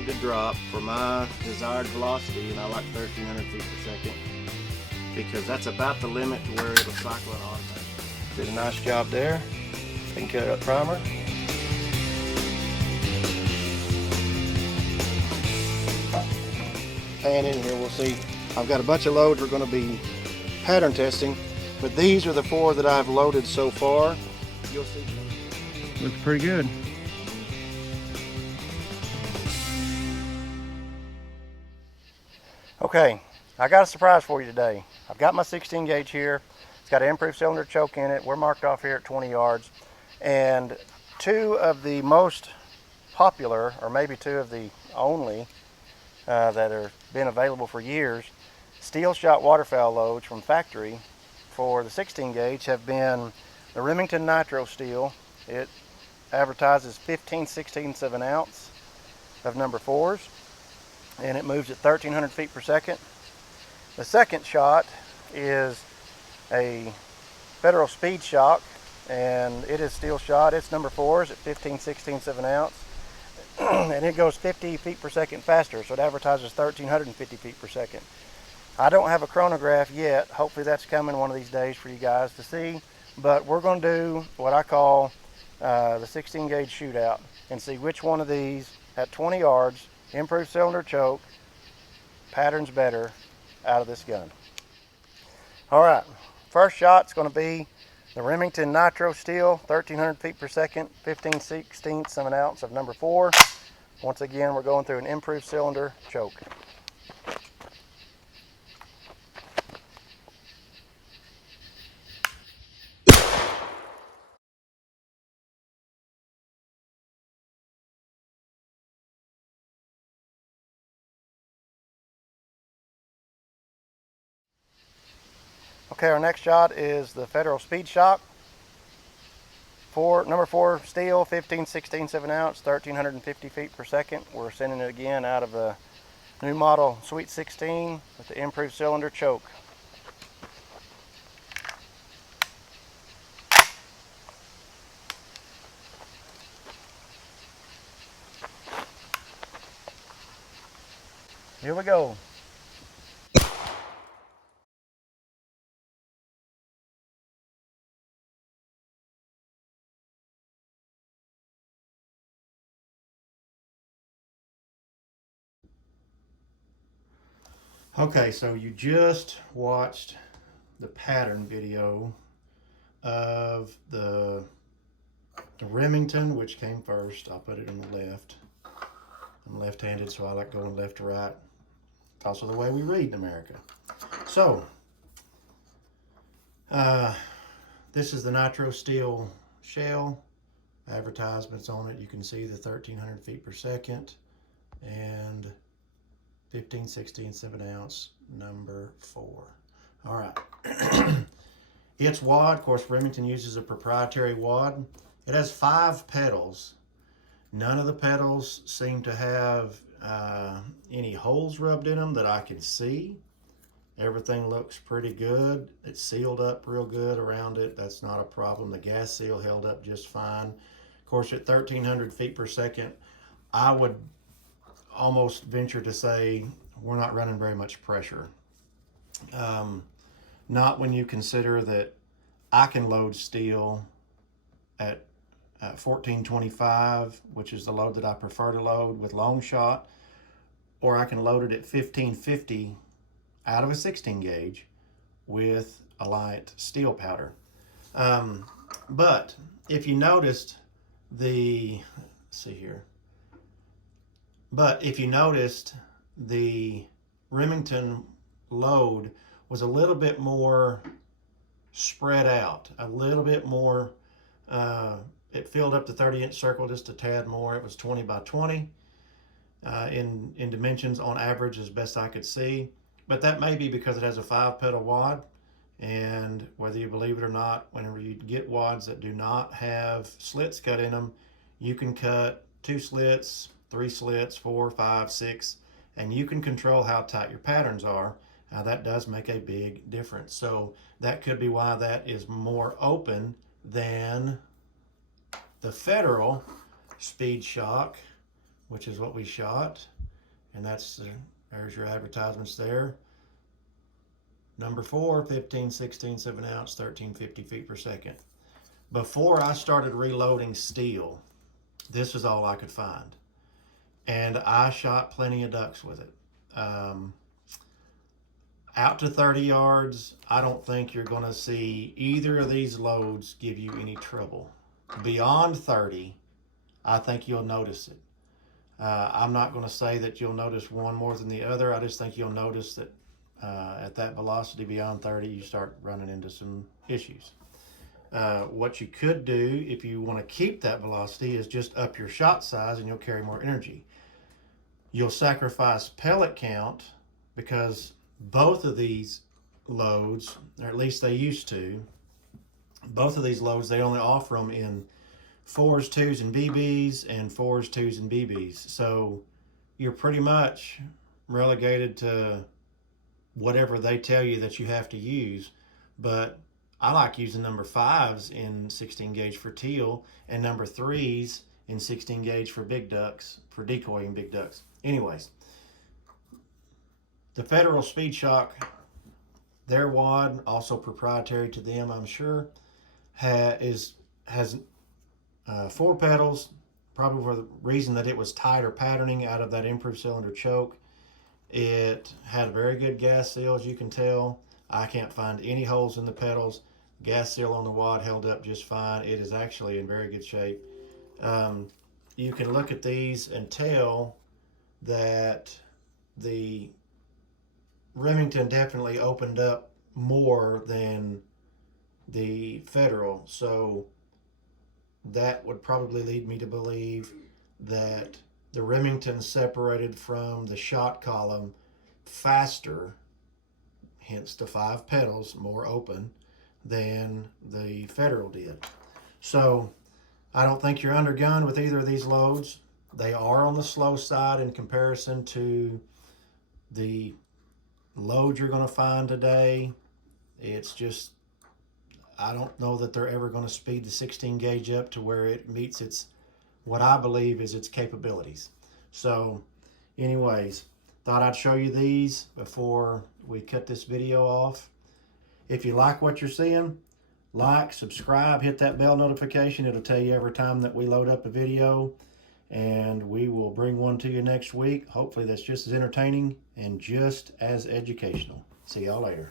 need to drop for my desired velocity, and I like 1,300 feet per second because that's about the limit to where it'll cycle it automatically. Did a nice job there. Can cut up primer. And in here we'll see I've got a bunch of loads we're going to be pattern testing, but these are the 4 that I've loaded so far. You'll see. Looks pretty good. Okay, I got a surprise for you today. I've got my 16 gauge here. It's got an improved cylinder choke in it. We're marked off here at 20 yards. And 2 of the most popular, or maybe 2 of the only, that have been available for years, steel shot waterfowl loads from factory for the 16 gauge have been the Remington Nitro Steel. It advertises 15/16 of an ounce of number 4s, and it moves at 1,300 feet per second. The second shot is a Federal Speed Shock, and it is steel shot. It's number 4s at 15/16 of an ounce, and it goes 50 feet per second faster, so it advertises 1,350 feet per second. I don't have a chronograph yet. Hopefully that's coming one of these days for you guys to see, but we're going to do what I call the 16 gauge shootout and see which one of these at 20 yards, improved cylinder choke, patterns better out of this gun. All right, first shot's going to be the Remington Nitro Steel, 1,300 feet per second, 15/16 of an ounce of number 4. Once again, we're going through an improved cylinder choke. Okay, our next shot is the Federal Speed Shock. Number 4 steel, 15/16 of an ounce, 1,350 feet per second. We're sending it again out of the new model Sweet 16 with the improved cylinder choke. Here we go. Okay, so you just watched the pattern video of the Remington, which came first. I'll put it on the left. I'm left-handed, so I like going left to right. It's also the way we read in America. So, this is the Nitro Steel shell. Advertisements on it. You can see the 1,300 feet per second and 15/16 of an ounce, number 4. All right. Its wad, of course, Remington uses a proprietary wad. It has 5 pedals. None of the pedals seem to have any holes rubbed in them that I can see. Everything looks pretty good. It's sealed up real good around it. That's not a problem. The gas seal held up just fine. Of course, at 1,300 feet per second, I would almost venture to say we're not running very much pressure. Not when you consider that I can load steel at 1425, which is the load that I prefer to load with long shot, or I can load it at 1550 out of a 16 gauge with a light steel powder. But if you noticed the, let's see here, but if you noticed the Remington load was a little bit more spread out, a little bit more, it filled up the 30-inch circle just a tad more. It was 20 by 20 in dimensions on average, as best I could see. But that may be because it has a 5-pedal wad, and whether you believe it or not, whenever you get wads that do not have slits cut in them, you can cut 2 slits, 3 slits, 4, 5, 6, and you can control how tight your patterns are. That does make a big difference. So that could be why that is more open than the Federal Speed Shock, which is what we shot. And that's, there's your advertisements there. Number 4, 15, 16, 7 ounce, 1350 feet per second. Before I started reloading steel, this is all I could find. And I shot plenty of ducks with it. Out to 30 yards, I don't think you're going to see either of these loads give you any trouble. Beyond 30, I think you'll notice it. I'm not going to say that you'll notice one more than the other. I just think you'll notice that at that velocity beyond 30, you start running into some issues. What you could do if you want to keep that velocity is just up your shot size and you'll carry more energy. You'll sacrifice pellet count because both of these loads, or at least they used to, both of these loads, they only offer them in 4s, 2s, and BBs, and 4s, 2s, and BBs. So you're pretty much relegated to whatever they tell you that you have to use. But I like using number 5s in 16 gauge for teal and number 3s in 16 gauge for big ducks, for decoying big ducks. Anyways, the Federal Speed Shock, their wad, also proprietary to them, I'm sure, has 4 pedals, probably for the reason that it was tighter patterning out of that improved cylinder choke. It had a very good gas seal, as you can tell. I can't find any holes in the pedals. Gas seal on the wad held up just fine. It is actually in very good shape. You can look at these and tell that the Remington definitely opened up more than the Federal, so that would probably lead me to believe that the Remington separated from the shot column faster, hence the 5 pedals, more open, than the Federal did. So I don't think you're undergunned with either of these loads. They are on the slow side in comparison to the load you're going to find today. It's just, I don't know that they're ever going to speed the 16 gauge up to where it meets its, what I believe is its capabilities. So anyways, thought I'd show you these before we cut this video off. If you like what you're seeing, like, subscribe, hit that bell notification. It'll tell you every time that we load up a video, and we will bring one to you next week. Hopefully that's just as entertaining and just as educational. See y'all later.